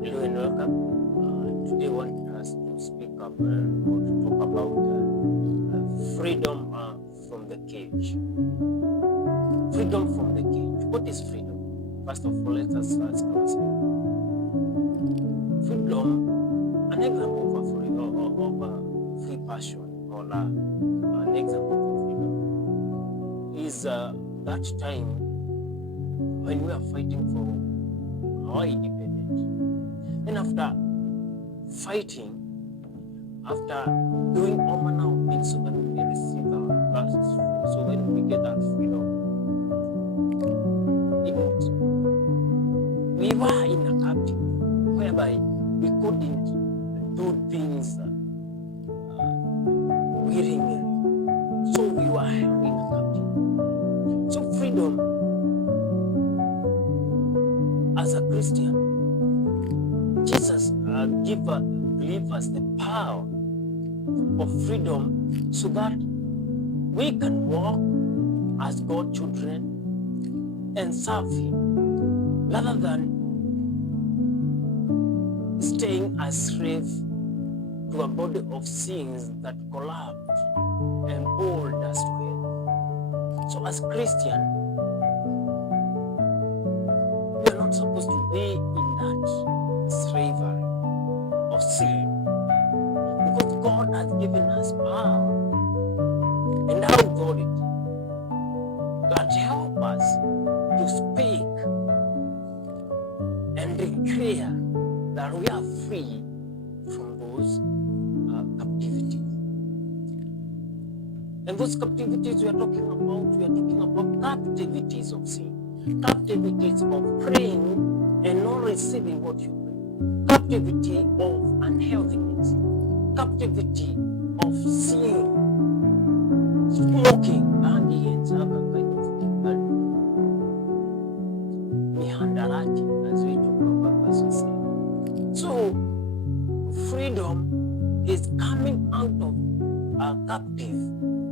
Hello and welcome. Today I want us to speak up or to talk about freedom from the cage. Freedom from the cage. What is freedom? First of all, let us ask ourselves. Freedom, an example of a free passion or an example of freedom is that time when we are fighting for our independence. And after fighting, after doing all manner of things so that we may receive that, so when we get that freedom, we were in a captive whereby we couldn't do things willingly. So we were held in a captive. So freedom as a Christian, Jesus gave us the power of freedom so that we can walk as God's children and serve Him rather than staying as slaves to a body of sins that collapsed and pulled us to hell. So as Christians, we are not supposed to be in that slavery of sin, because God has given us power and authority that help us to speak and declare that we are free from those captivities. And those captivities we are talking about captivities of sin, captivities of praying and not receiving what you pray, captivity of unhealthiness, captivity of sin, smoking, and mihandarati, as we talk about, as we say. So freedom is coming out of a captive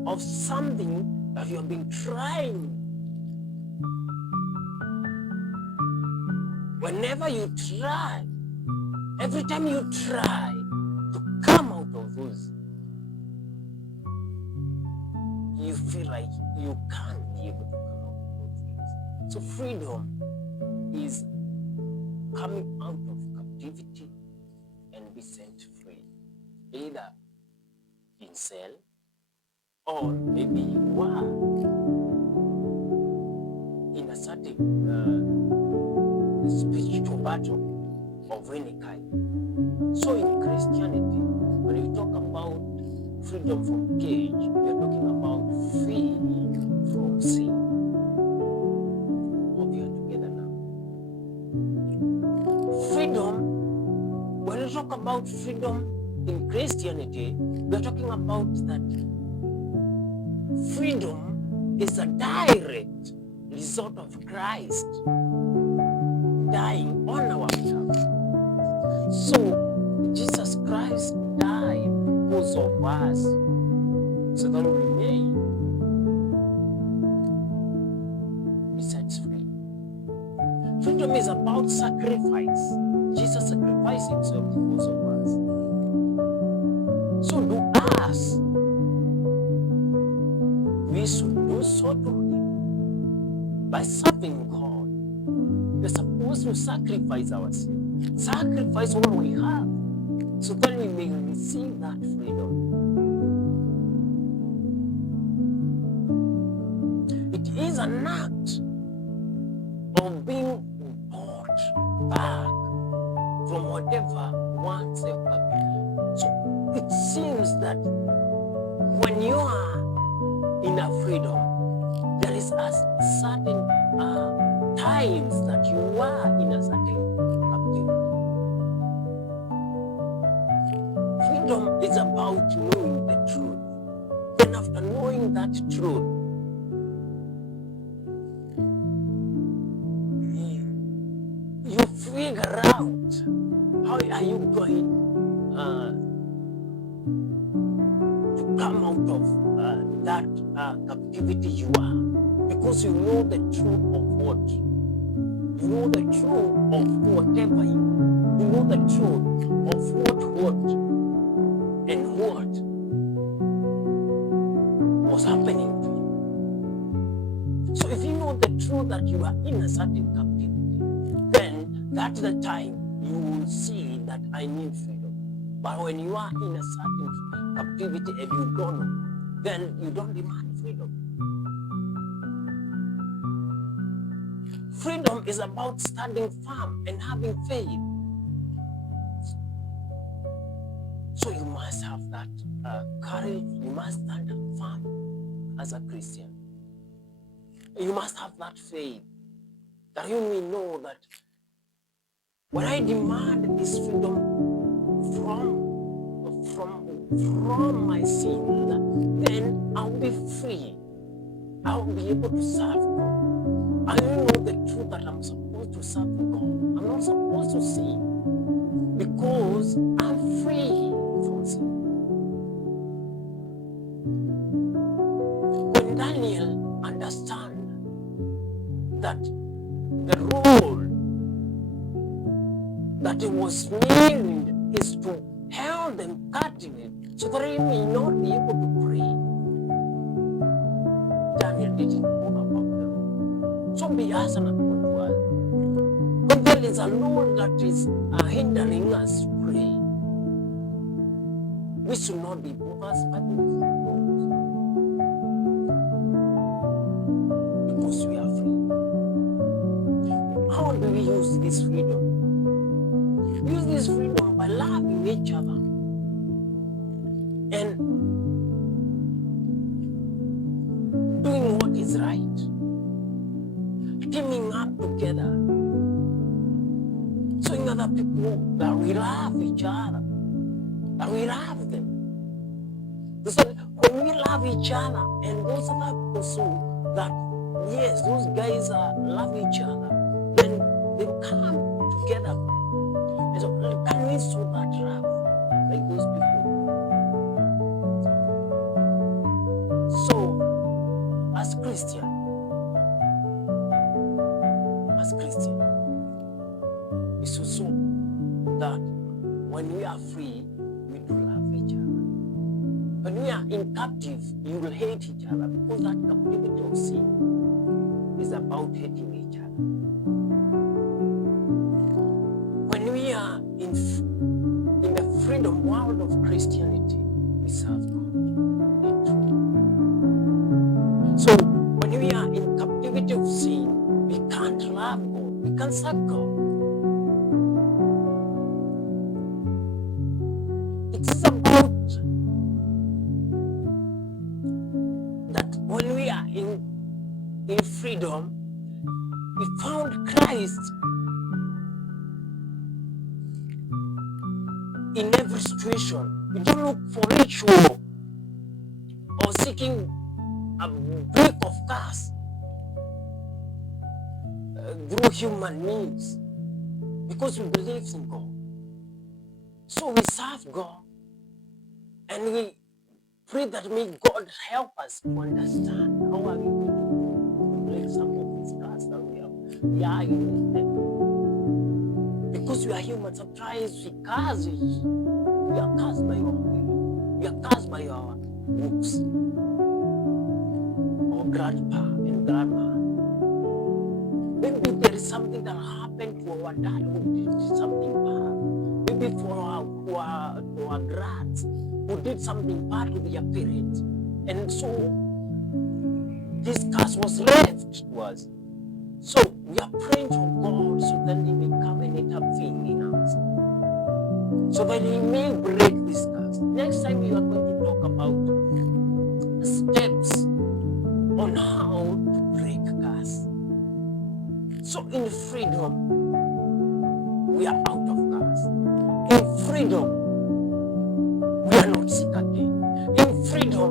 of something that you have been trying. Whenever you try, every time you try to come out of those, you feel like you can't be able to come out of those things. So freedom is coming out of captivity and be set free, either in cell or maybe you are in a certain spiritual battle of any kind. So in Christianity, when we talk about freedom from cage, we are talking about free from sin. Hope you are together now. Freedom, when we talk about freedom in Christianity, we are talking about that freedom is a direct result of Christ dying on our behalf. So Jesus Christ died because of us, so that we may be set free. Freedom is about sacrifice. Jesus sacrificed himself because of us. So do us. We should do so to him by serving God. We're supposed to sacrifice ourselves, sacrifice what we have, so that we may receive that freedom. It is an act of being bought back from whatever one's self. So it seems that when you are in a freedom, there is a certain times that you are in a certain captivity. Freedom is about knowing the truth. Then after knowing that truth, you figure out how are you going to come out of that captivity you are, because you know the truth of what? You know the truth of whatever you are. You know the truth of what hurt and what was happening to you. So if you know the truth that you are in a certain captivity, then that's the time you will see that I need freedom. But when you are in a certain captivity and you don't know, then you don't demand freedom. Freedom is about standing firm and having faith. So you must have that courage. You must stand firm as a Christian. You must have that faith that you will know that when I demand this freedom from my sin, then I'll be free. I'll be able to serve God. I know the truth that I'm supposed to serve God. I'm not supposed to sin because I'm free from sin. When Daniel understand that the role that he was named is to held them captive so that he may not be able to pray, Daniel didn't know about the role. So be as an appointed. When there is a law that is hindering us to pray, we should not be bothered by those laws because we are free. How do we use this freedom? Use this freedom by loving each other and doing what is right, teaming up together, showing other people that we love each other, that we love them. So when we love each other and those other people so that, yes, those guys love each other, then they come together. And so can we show that love like those people? So as Christian, we should show that when we are free, we do love each other. When we are in captive, you will hate each other because that captivity of sin is about hating each other. When we are in the freedom world of Christianity, we serve God in truth. So when we are in captivity of sin, we can't love God, we can't serve God. It is about that when we are in freedom, we found Christ in every situation. We don't look for ritual or seeking a break of caste through human means because we believe in God. So we serve God and we pray that may God help us to understand how are we going to break some of these casts that we are in them. Because we are human, sometimes we curse. We are cursed by our parents. We are cursed by our books, our grandpa and grandma. Maybe there is something that happened to our dad who did something bad. Maybe for our grands who did something bad to their parents. And so this curse was left to us. So we are praying for God so that He may come and intervene in us, so that He may break this curse. Next time we are going to talk about steps on how to break curse. So in freedom, we are out of curse. In freedom, we are not sick again. In freedom,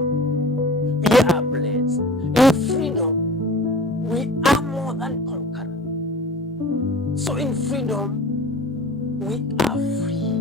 we are blessed. In freedom, we are more than conquerors. So in freedom, we are free.